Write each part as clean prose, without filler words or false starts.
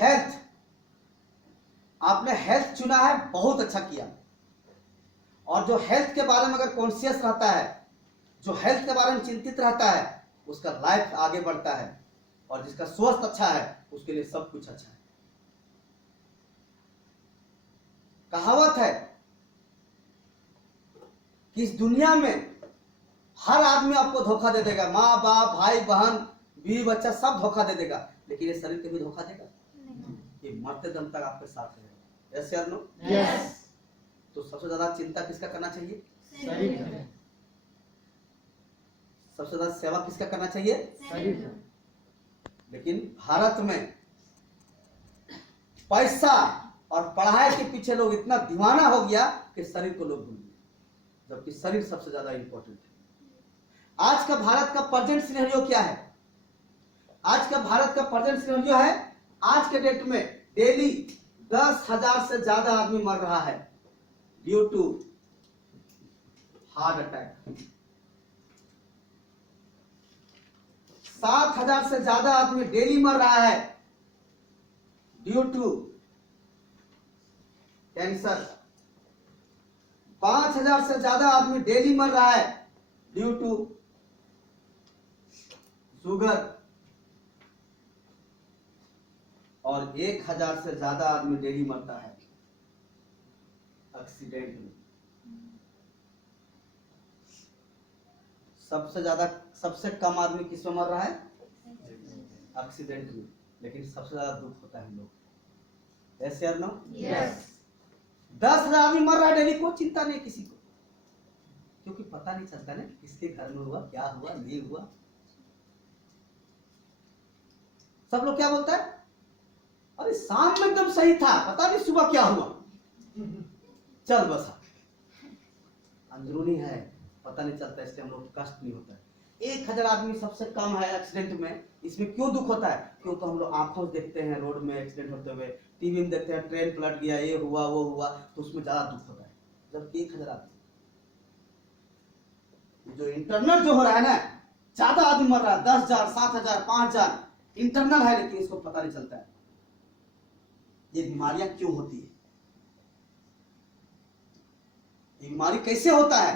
Health, आपने health चुना है, बहुत अच्छा किया। और जो हेल्थ के बारे में अगर कॉन्शियस रहता है, जो हेल्थ के बारे में चिंतित रहता है, उसका लाइफ आगे बढ़ता है। और जिसका स्वास्थ्य अच्छा है उसके लिए सब कुछ अच्छा है। कहावत है कि इस दुनिया में हर आदमी आपको धोखा दे देगा, माँ बाप, भाई बहन, बीवी बच्चा सब धोखा दे देगा, लेकिन ये शरीर कभी धोखा देगा? ये मरते दम तक आपके साथ रहेगा। यस या नो? यस। तो सबसे ज्यादा चिंता किसका करना चाहिए? शरीर का। सबसे ज्यादा सेवा किसका करना चाहिए? शरीर का। लेकिन भारत में पैसा और पढ़ाई के पीछे लोग इतना दीवाना हो गया कि शरीर को लोग भूल गए, जबकि शरीर सबसे ज्यादा इंपॉर्टेंट है। आज का भारत का प्रेजेंट सिनेरियो क्या है? आज का भारत का प्रेजेंट सिनेरियो है, आज के डेट में डेली 10,000 से ज्यादा आदमी मर रहा है ड्यू टू हार्ट अटैक। 7,000 से ज्यादा आदमी डेली मर रहा है ड्यू टू कैंसर। 5,000 से ज्यादा आदमी डेली मर रहा है ड्यू टू शुगर। और 1,000 से ज्यादा आदमी डेली मरता है एक्सीडेंट में। सबसे कम आदमी किस में मर रहा है? एक्सीडेंट में। लेकिन सबसे ज्यादा दुख होता है हम लोग। ऐसे यार नो? यस। 10,000 आदमी मर रहा है डेली, कोई चिंता नहीं किसी को, क्योंकि पता नहीं चलता ना किसके घर में हुआ, क्या हुआ, नहीं हुआ। सब लोग क्या बोलता है, अरे शाम में एकदम सही था, पता नहीं सुबह क्या हुआ, चल बसा। अंदरूनी है, पता नहीं चलता, इसलिए हम लोग कष्ट नहीं होता है। 1,000 आदमी सबसे कम है एक्सीडेंट में। इसमें क्यों दुख होता है? क्योंकि हम लोग आंखों से देखते हैं रोड में एक्सीडेंट होते हुए, टीवी में देखते हैं ट्रेन पलट गया, ये हुआ वो हुआ, तो उसमें ज्यादा दुख होता है। जबकि 1,000 आदमी, जो इंटरनल जो हो रहा है ना, ज्यादा आदमी मर रहा है, 10,000, 7,000, 5,000 इंटरनल है, लेकिन इसको पता नहीं चलता है। ये बीमारियां क्यों होती है? ये बीमारी कैसे होता है?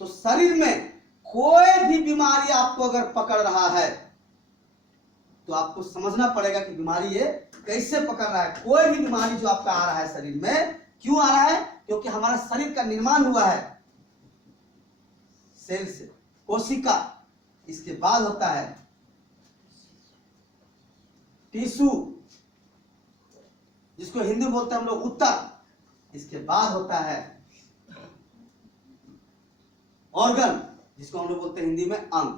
तो शरीर में कोई भी बीमारी आपको अगर पकड़ रहा है तो आपको समझना पड़ेगा कि बीमारी ये कैसे पकड़ रहा है। कोई भी बीमारी जो आपका आ रहा है शरीर में, क्यों आ रहा है? क्योंकि हमारा शरीर का निर्माण हुआ है सेल से, कोशिका, इसके बाद होता है टिश्यू, जिसको हिंदी में बोलते हैं हम लोग ऊतक, इसके बाद होता है ऑर्गन, जिसको हम लोग बोलते हैं हिंदी में अंग।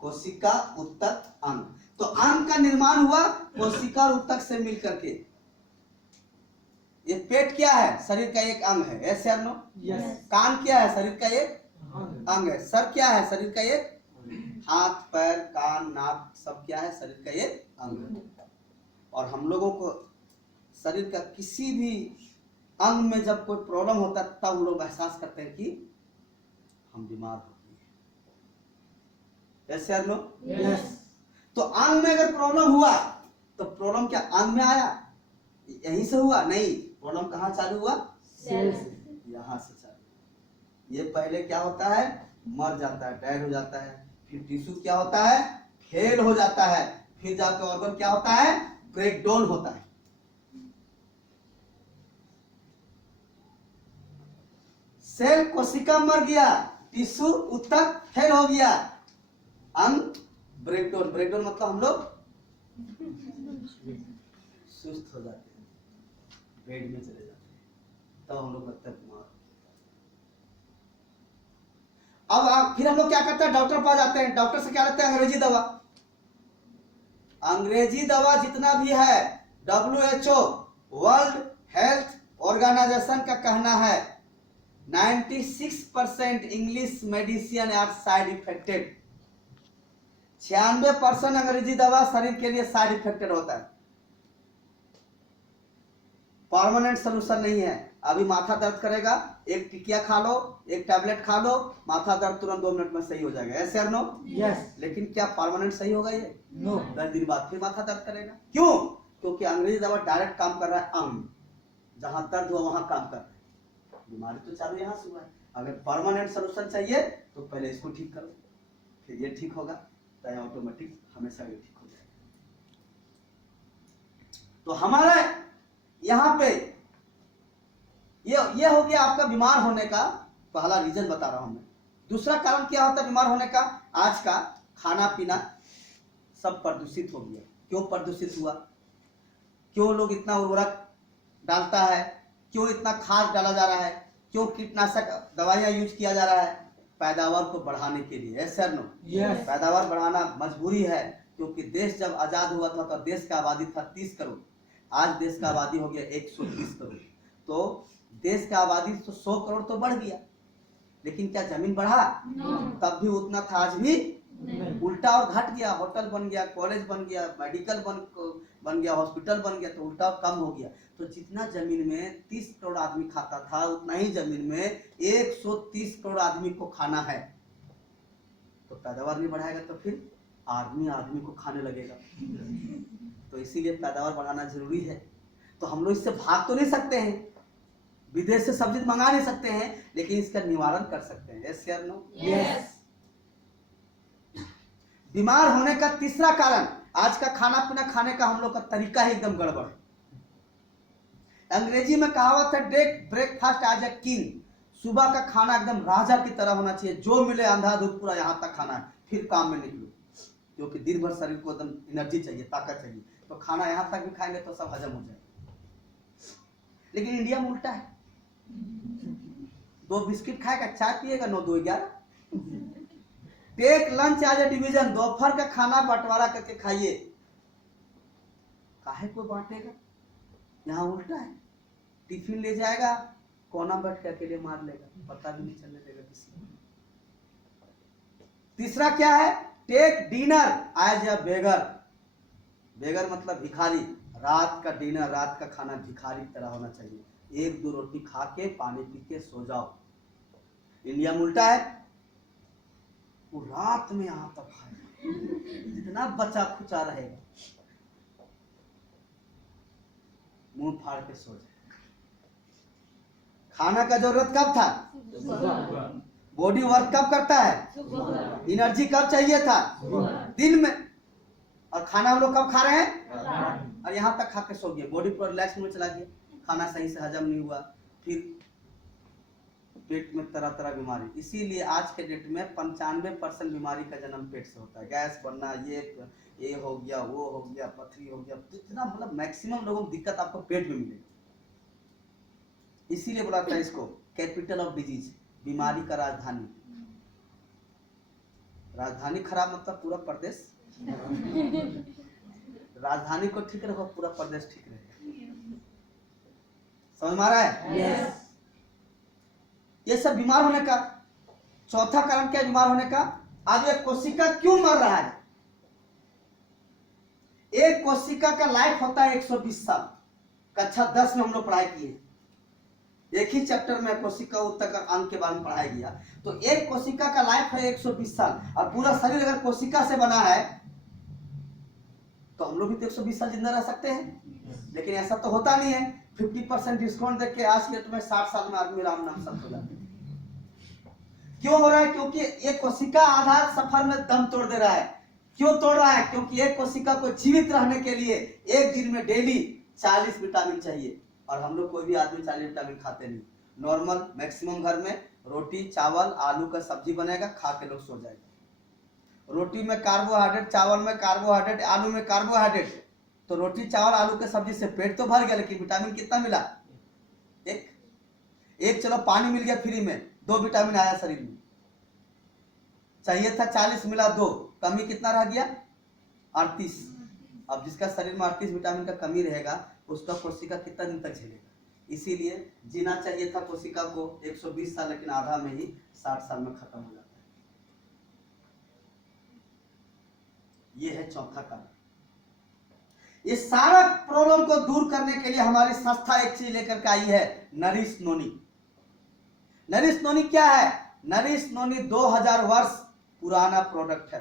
कोशिका, ऊतक, अंग। तो अंग का निर्माण हुआ कोशिका और ऊतक से मिलकर के। ये पेट क्या है? शरीर का एक अंग है। ऐसे या नो? यस। कान क्या है? शरीर का एक अंग है। सर क्या है? शरीर का एक, हाथ, पैर, कान, नाक सब क्या है? शरीर का एक अंग है। और हम लोगों को शरीर का किसी भी अंग में जब कोई प्रॉब्लम होता है तब हम लोग एहसास करते हैं कि हम बीमार हो गए। ऐसे यार नो? यस। तो अंग में अगर प्रॉब्लम हुआ तो प्रॉब्लम क्या अंग में आया? यहीं से हुआ? नहीं, प्रॉब्लम कहाँ चालू हुआ? सेल से। यहाँ से चालू। ये पहले क्या होता है? मर जाता है, डेड हो जाता है। फिर टिश्यू क्या होता है? फेल हो जाता है। फिर जाकर ऑर्गन क्या होता है? ब्रेकडाउन होता है। सेल, कोशिका मर गया, टिश्यू, ऊतक फेल हो गया, अंग ब्रेकडाउन। ब्रेकडाउन मतलब हम लोग सुस्त हो जाते हैं, बेड में चले जाते हैं, तब हम लोग लगता है बीमार। अब फिर हम लोग क्या करते हैं? डॉक्टर पास जाते हैं। डॉक्टर से क्या लेते हैं? अंग्रेजी दवा। अंग्रेजी दवा जितना भी है, WHO वर्ल्ड हेल्थ ऑर्गेनाइजेशन का कहना है 96% English medicine are side effected. 96% अंग्रेजी दवा शरीर के लिए साइड इफेक्टेड होता है, परमानेंट सोल्यूशन नहीं है। अभी माथा दर्द करेगा, एक टिकिया खा लो, एक टैबलेट खा लो, माथा दर्द तुरंत 2 मिनट में सही हो जाएगा। ऐसे या नो? यस। लेकिन क्या परमानेंट सही होगा ये? नो। 10 दिन बाद फिर माथा दर्द करेगा। क्यों? क्योंकि अंग्रेजी दवा डायरेक्ट काम कर रहा है अंग में, जहां दर्द हुआ वहां काम कर रहा है। बीमारी तो चालू यहाँ से हुआ है। अगर परमानेंट सोल्यूशन चाहिए तो पहले इसको ठीक करो, फिर ये ठीक होगा, तो ऑटोमेटिक हमेशा ये ठीक हो जाएगा। तो हमारा यहाँ पे ये हो गया आपका बीमार होने का पहला रीजन बता रहा हूं मैं। दूसरा कारण क्या होता है बीमार होने का? आज का खाना पीना सब प्रदूषित हो गया। क्यों प्रदूषित हुआ? क्यों लोग इतना उर्वरक डालता है? क्यों इतना खाद डाला जा रहा है? क्यों कीटनाशक दवाइयां यूज किया जा रहा है? पैदावार को बढ़ाने के लिए। Yes sir no? यस। पैदावार बढ़ाना मजबूरी है, क्योंकि देश जब आजाद हुआ था तो देश का आबादी था 30 करोड़, आज देश का आबादी हो गया 130 करोड़। तो देश का आबादी तो 100 करोड़ तो बढ़ गया, लेकिन क्या जमीन बढ़ा? तब भी उतना था, आज भी उल्टा और घट गया। होटल बन गया, कॉलेज बन गया, मेडिकल बन गया, हॉस्पिटल बन गया, तो उल्टा कम हो गया। तो जितना जमीन में 30 करोड़ आदमी खाता था, उतना ही जमीन में 130 करोड़ आदमी को खाना है। तो पैदावार नहीं बढ़ाएगा तो फिर आदमी को खाने लगेगा। तो इसीलिए पैदावार बढ़ाना जरूरी है। तो हम लोग इससे भाग तो नहीं सकते हैं, विदेश से सब्जी मंगा नहीं सकते हैं, लेकिन इसका निवारण कर सकते हैं। यस या नो? यस। बीमार होने का तीसरा कारण आज का खाना पीना खाने का हम लोग का तरीका ही एकदम गड़बड़ है। अंग्रेजी में कहावत है ब्रेकफास्ट एज ए किंग। सुबह का खाना एकदम राजा की तरह होना चाहिए, जो मिले अंधाधुंध पूरा यहाँ तक खाना है, फिर काम में निकलो, क्योंकि दिन भर शरीर को एकदम एनर्जी चाहिए, ताकत चाहिए। तो खाना यहाँ तक भी खाएंगे तो सब हजम हो जाएगा। लेकिन इंडिया में उल्टा है, 2 बिस्किट खाएगा, चाय पिएगा, 9 2 11। Take lunch as a division. दोपहर का खाना बंटवारा करके खाइए। काहे को बांटेगा? यहाँ उल्टा है, टिफिन ले जाएगा, कोना बैठ के अकेले मार लेगा, पता भी नहीं चलने देगा किसी को। तीसरा क्या है? टेक डिनर एज ए बेगर। बेगर मतलब भिखारी। रात का डिनर, रात का खाना भिखारी की तरह होना चाहिए। 1-2 रोटी खा के पानी पी के सो जाओ। इंडिया में उल्टा है, वो रात में यहां तक खाएगा, जितना बचा खुचा रहेगा, मुंह फाड़ के सो जाए। खाना का जरूरत कब था? बॉडी वर्क कब करता है? एनर्जी कब चाहिए था? दिन में। और खाना हम लोग कब खा रहे हैं? और यहाँ तक खा के सो गए, बॉडी पूरा रिलैक्स में चला गया, खाना सही से हजम नहीं हुआ, फिर पेट में तरह तरह बीमारी। इसीलिए आज के डेट में 95% बीमारी का जन्म पेट से होता है। गैस बनना, ये हो गया, वो हो गया, पथरी हो गया, जितना मतलब मैक्सिमम लोगों को दिक्कत आपको पेट में मिलेगी। इसीलिए बोला था इसको कैपिटल ऑफ डिजीज, बीमारी का राजधानी। राजधानी खराब मतलब पूरा प्रदेश। राजधानी को ठीक रखो, पूरा प्रदेश ठीक रहेगा। समझ में आ रहा है? यस। ये सब बीमार होने का चौथा कारण क्या है बीमार होने का? आज एक कोशिका क्यों मर रहा है? एक कोशिका का लाइफ होता है 120 साल। कक्षा 10 में हम लोग पढ़ाई किए, एक ही चैप्टर में कोशिका उत्तक अंग के बारे में पढ़ाया गया। तो एक कोशिका का लाइफ है 120 साल, और पूरा शरीर अगर कोशिका से बना है तो हम लोग भी तो 120 साल जिंदा रह सकते हैं। लेकिन ऐसा तो होता नहीं है। 50% डिस्काउंट देख के आज के डेट में 60 साल में आदमी राम नाम सब हो जाते हैं। क्यों हो रहा है? क्योंकि एक कोशिका आधा सफर में दम तोड़ दे रहा है। क्यों तोड़ रहा है? क्योंकि एक कोशिका को जीवित रहने के लिए एक दिन में डेली 40 विटामिन चाहिए, और हम लोग कोई भी आदमी 40 विटामिन खाते नहीं। नॉर्मल मैक्सिमम घर में रोटी चावल आलू का सब्जी बनेगा, खा के लोग सो जाएगा। रोटी में कार्बोहाइड्रेट, चावल में कार्बोहाइड्रेट, आलू में कार्बोहाइड्रेट। तो रोटी चावल आलू के सब्जी से पेट तो भर गया, लेकिन विटामिन कितना मिला? एक चलो पानी मिल गया फ्री में, 2 विटामिन आया शरीर में। चाहिए था 40 मिला 2, कमी कितना रह गया? 38। अब जिसका शरीर में 38 विटामिन का कमी रहेगा, उसका कोशिका कितना दिन तक झेलेगा? इसीलिए जीना चाहिए था कोशिका को 120 साल, लेकिन आधा में ही 60 साल में खत्म हो जाता है। ये है चौथा कारण। ये सारा प्रॉब्लम को दूर करने के लिए हमारी संस्था एक चीज लेकर के आई है, नरिश नोनी। नरिश नोनी क्या है? नरिश नोनी 2000 वर्ष पुराना प्रोडक्ट है।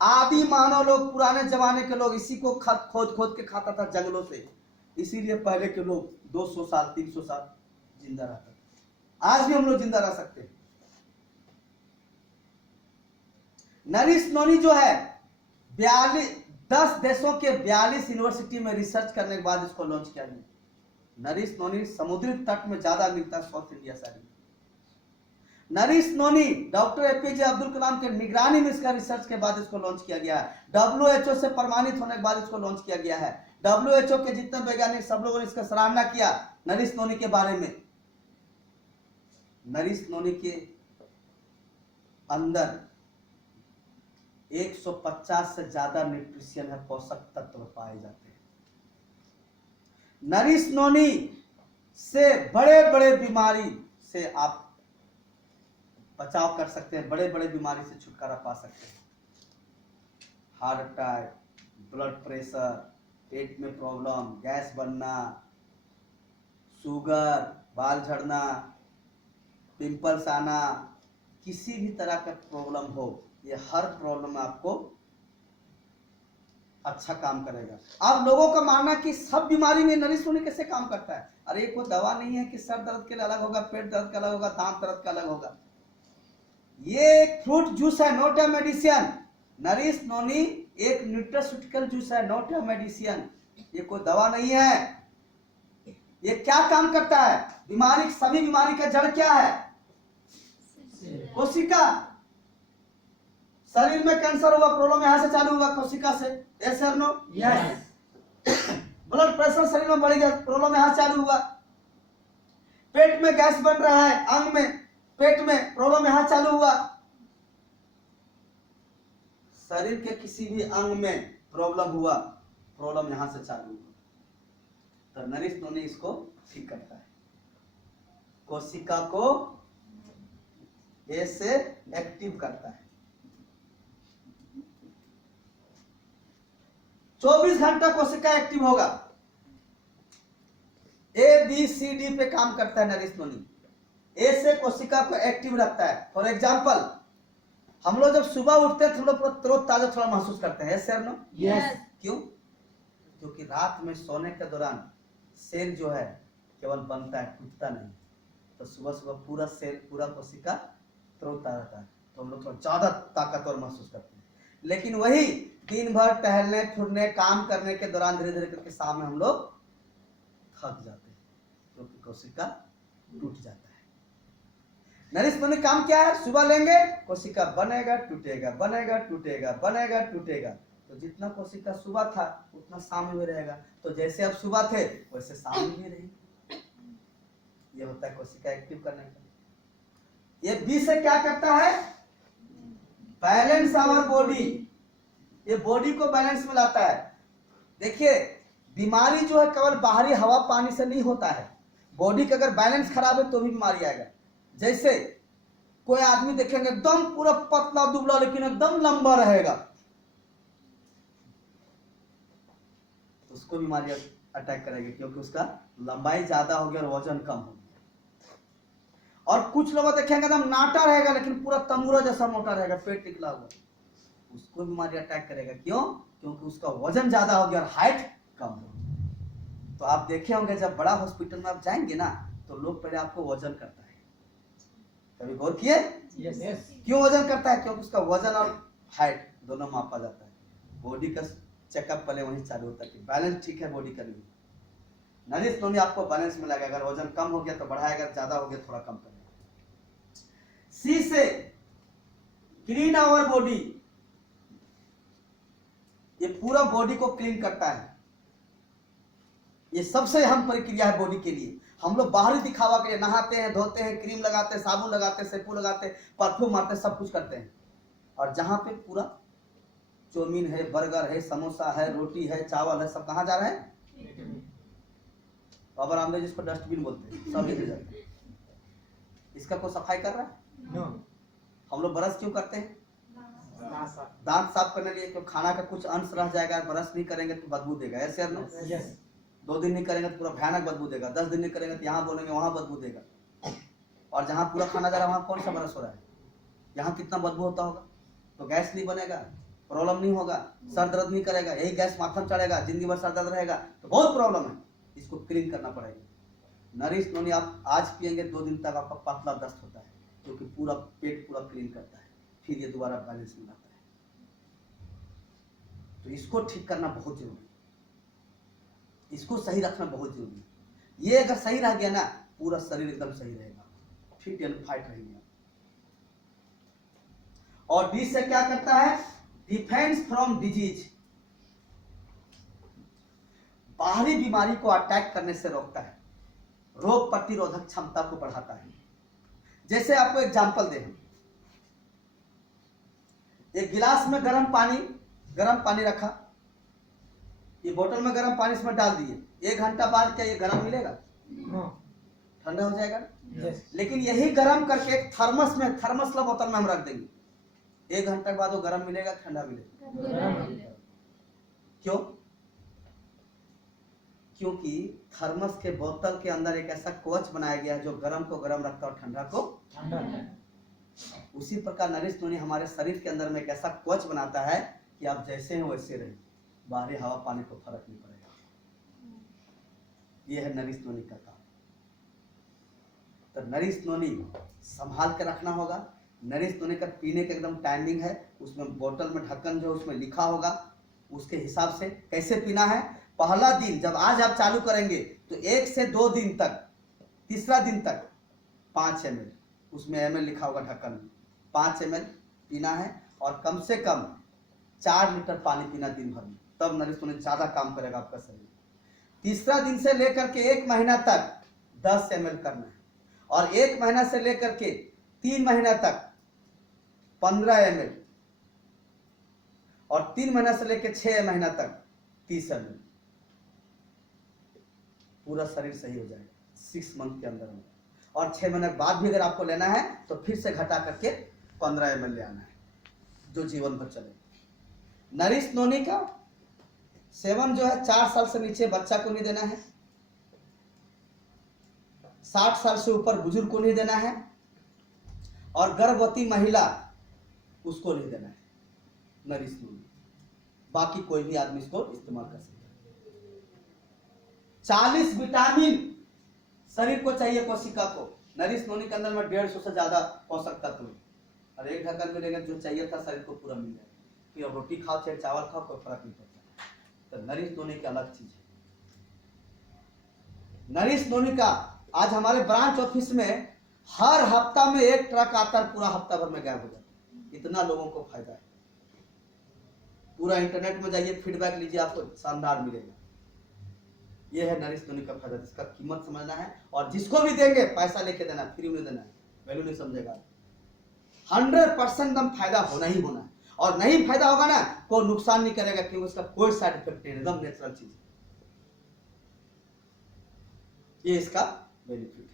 आदि मानव लोग, पुराने जमाने के लोग इसी को खोद खोद के खाता था जंगलों से। इसीलिए पहले के लोग 200 साल 300 साल जिंदा रहते थे। आज भी हम लोग जिंदा रह सकते हैं। नरिस नोनी जो है 10 देशों के 42 यूनिवर्सिटी में रिसर्च करने के बाद इसको लॉन्च किया गया। नरिस नोनी समुद्री तट में ज्यादा मिलता है साउथ इंडिया साइड में। नरिस नोनी डॉक्टर एपीजे अब्दुल कलाम के निगरानी में इसका रिसर्च के बाद इसको लॉन्च किया गया है। WHO से प्रमाणित होने के बाद इसको लॉन्च किया गया है। WHO के जितने वैज्ञानिक सब लोगों ने इसका सराहना किया नरिस नोनी के बारे में। नरिस नोनी के अंदर 150 से ज्यादा न्यूट्रिशन है, पोषक तत्व पाए जाते हैं। नरिस नोनी से बड़े बड़े बीमारी से आप बचाव कर सकते हैं, बड़े बड़े बीमारी से छुटकारा पा सकते हैं। हार्ट अटैक, ब्लड प्रेशर, पेट में प्रॉब्लम, गैस बनना, शुगर, बाल झड़ना, पिंपल्स आना, किसी भी तरह का प्रॉब्लम हो, ये हर प्रॉब्लम में आपको अच्छा काम करेगा। अब लोगों का मानना कि सब बीमारी में नरिस नोनी कैसे काम करता है। अरे कोई दवा नहीं है कि सर दर्द के लिए अलग होगा, पेट दर्द का अलग होगा, दांत दर्द का अलग होगा। ये एक फ्रूट जूस है, नॉट अ मेडिसिन। नरिस नोनी एक न्यूट्रास्यूटिकल जूस है, नॉट अ मेडिसिन। ये कोई दवा नहीं है। ये क्या काम करता है? बीमारी, सभी बीमारी का जड़ क्या है? कोशिका। शरीर में कैंसर हुआ, प्रॉब्लम यहां से चालू हुआ, कोशिका से। यस और नो? यस। ब्लड प्रेशर शरीर में बढ़ गया, प्रॉब्लम यहां चालू हुआ। पेट में गैस बन रहा है, अंग में, पेट में, प्रॉब्लम यहां चालू हुआ। शरीर के किसी भी अंग में प्रॉब्लम हुआ, प्रॉब्लम यहां से चालू हुआ। तो नरिस नोनी इसको ठीक करता है। कोशिका को ए से एक्टिव करता है। 24 घंटा कोशिका एक्टिव होगा। ABCD पे काम करता है नरिस नोनी। ए से कोशिका को एक्टिव रखता है। फॉर एग्जाम्पल, हम लोग जब सुबह उठते हैं तो हम लोग तरोताजा थोड़ा महसूस करते हैं। Sir no? यस। क्यों? क्योंकि रात में सोने के दौरान सेल जो है केवल बनता है, टूटता नहीं। तो सुबह सुबह पूरा सेल, पूरा कोशिका तरोताजा रहता है, तो हम लोग थोड़ा ज्यादा ताकतवर महसूस करते हैं। लेकिन वही दिन भर टहलने फिरने काम करने के दौरान धीरे धीरे करके शाम में हम लोग थक जाते हैं, क्योंकि कोशिका टूट जाता है। नरिस नोनी काम क्या है? सुबह लेंगे, कोशिका बनेगा, टूटेगा, बनेगा, टूटेगा, बनेगा, टूटेगा। तो जितना कोशिका सुबह था उतना शाम में भी रहेगा। तो जैसे अब सुबह थे वैसे शाम में भी रहेगी। ये होता है कोशिका एक्टिव करने का। ये बी से क्या करता है? Balance our body. ये बॉडी को बैलेंस में लाता है। देखिए, बीमारी जो है केवल बाहरी हवा पानी से नहीं होता है। बॉडी का अगर बैलेंस खराब है तो भी बीमारी आएगा। जैसे कोई आदमी देखेंगे एकदम पूरा पतला दुबला लेकिन एकदम लंबा रहेगा, तो उसको बीमारी अटैक करेगी, क्योंकि उसका लंबाई ज्यादा होगी और वजन कम होगी। और कुछ लोग देखेंगे एकदम नाटा रहेगा लेकिन पूरा तंबूरा जैसा मोटा रहेगा, पेट निकला हुआ, उसको बीमारी अटैक करेगा। क्यों? क्योंकि उसका वजन ज्यादा हो गया और हाइट कम हो। तो आप देखे होंगे जब बड़ा हॉस्पिटल में आप जाएंगे ना, तो लोग पहले आपको वजन करता है। कभी गौर किए? यस। क्यों वजन करता है? क्योंकि उसका वजन और हाइट दोनों मापा जाता है। बॉडी का चेकअप पहले वहीं चालू होता है कि बैलेंस ठीक है बॉडी का नहीं। नरिस नोनी आपको बैलेंस में लगेगा। अगर वजन कम हो गया तो बढ़ाएगा, ज्यादा हो गया थोड़ा कम करेगा। सी से क्लीन आवर बॉडी। ये पूरा बॉडी को क्लीन करता है। ये सबसे अहम प्रक्रिया है बॉडी के लिए। हम लोग बाहरी दिखावा के लिए नहाते हैं, धोते हैं, क्रीम लगाते हैं, साबुन लगाते हैं, शैम्पू लगाते हैं, परफ्यूम मारते हैं, सब कुछ करते हैं। और जहां पे पूरा चौमीन है, बर्गर है, समोसा है, रोटी है, चावल है, सब कहां जा रहे हैं? बाबा रामदेव जिसको डस्टबिन बोलते हैं, सब इधर जाते हैं। इसका कोई सफाई कर रहा है? नो। हम लोग ब्रश क्यों करते हैं? दांत साफ करने लिए। क्यों? खाना का कुछ अंश रह जाएगा, ब्रश नहीं करेंगे तो बदबू देगा। ऐसे या नो? यस। 2 दिन नहीं करेंगे तो पूरा भयानक बदबू देगा। 10 दिन नहीं करेंगे तो यहाँ बोलेंगे वहां बदबू देगा। और जहां पूरा खाना जा रहा है वहां कौन सा ब्रश हो रहा है? यहाँ कितना बदबू होता होगा? तो गैस नहीं बनेगा, प्रॉब्लम नहीं होगा, सर दर्द नहीं करेगा, यही गैस माथा में चढ़ेगा, जिंदगी भर सर दर्द रहेगा तो बहुत प्रॉब्लम है, इसको क्लीन करना पड़ेगा। नरिश नोनी आप आज पियेंगे 2 दिन तक आपका पतला दस्त होता है, क्योंकि पूरा पेट पूरा क्लीन करता है, फिर ये दोबारा बैलेंस में आता है। तो इसको ठीक करना बहुत जरूरी है, इसको सही रखना बहुत जरूरी है। ये अगर सही रह गया ना, पूरा शरीर एकदम सही रहेगा, फिट एंड फाइट रहेगा। और डी से क्या करता है? डिफेंस फ्रॉम डिजीज, बाहरी बीमारी को अटैक करने से रोकता है, रोग प्रतिरोधक क्षमता को बढ़ाता है। जैसे आपको एग्जांपल दें, एक गिलास में गर्म पानी रखा, ये बोतल में गर्म पानी इसमें डाल दिए, 1 घंटा बाद क्या ये गर्म मिलेगा? ठंडा हो जाएगा। लेकिन यही गर्म करके थर्मस ला बोतल में हम रख देंगे, 1 घंटे बाद वो गर्म मिलेगा, ठंडा मिलेगा। क्यों? क्योंकि थर्मस के बोतल के अंदर एक ऐसा कवच बनाया गया है जो गर्म को गर्म रखता है और ठंडा को ठंडा। उसी प्रकार नरिश नोनी हमारे शरीर के अंदर में एक ऐसा कवच बनाता है कि आप जैसे हैं वैसे रहिए, बाहरी हवा पानी को फर्क नहीं पड़ेगा। यह है नरिश नोनी का काम। तो नरिश नोनी संभाल कर रखना होगा। नरिश नोनी का पीने का एकदम टाइमिंग है, उसमें बोतल में ढक्कन जो उसमें लिखा होगा, उसके हिसाब से कैसे पीना है। पहला दिन जब आज आप चालू करेंगे तो 1 से 2 दिन तक, तीसरा दिन तक 5 ml, उसमें ml लिखा होगा ढक्कन में, 5 ml पीना है और कम से कम 4 लीटर पानी पीना दिन भर में, तब नरिश नोनी ज्यादा काम करेगा आपका शरीर। तीसरा दिन से लेकर के 1 महीना तक 10 ml करना है और 1 महीना से लेकर के 3 महीना तक 15 ml और 3 महीना से लेकर 6 महीना तक 30 ml। पूरा शरीर सही हो जाएगा 6 मंथ के अंदर में। और 6 महीने बाद भी अगर आपको लेना है तो फिर से घटा करके 15 ml ले आना है, जो जीवन भर चले। नरिश नोनी का सेवन जो है 4 साल से नीचे बच्चा को नहीं देना है, 60 साल से ऊपर बुजुर्ग को नहीं देना है और गर्भवती महिला उसको नहीं देना है नरिश नोनी। बाकी कोई भी आदमी इसको इस्तेमाल कर सकता है। 40 विटामिन शरीर को चाहिए, कोशिका को। नरिश नोनी के अंदर में 150 से ज्यादा पोषक तत्व और 1 ढक्कन में लेंगे, जो चाहिए था शरीर को पूरा मिल जाएगा। फिर रोटी खाओ चाहे चावल खाओ, कोई फर्क नहीं पड़ता। तो नरिश नोनी की अलग चीज है। नरिश नोनी का आज हमारे ब्रांच ऑफिस में हर हफ्ता में 1 ट्रक आता है, पूरा हफ्ता भर में गायब हो जाता है। इतना लोगों को फायदा है। पूरा इंटरनेट में जाइए, फीडबैक लीजिए, आपको शानदार मिलेगा। यह है नरिश नोनी का फायदा, जिसका कीमत समझना है और जिसको भी देंगे पैसा लेके देना, फ्री में देना है, वैल्यू नहीं समझेगा। 100% एकदम फायदा होना ही होना है और नहीं फायदा होगा ना, कोई नुकसान नहीं करेगा, क्योंकि उसका कोई साइड इफेक्ट नहीं, एकदम नेचुरल चीज। ये इसका बेनिफिट है।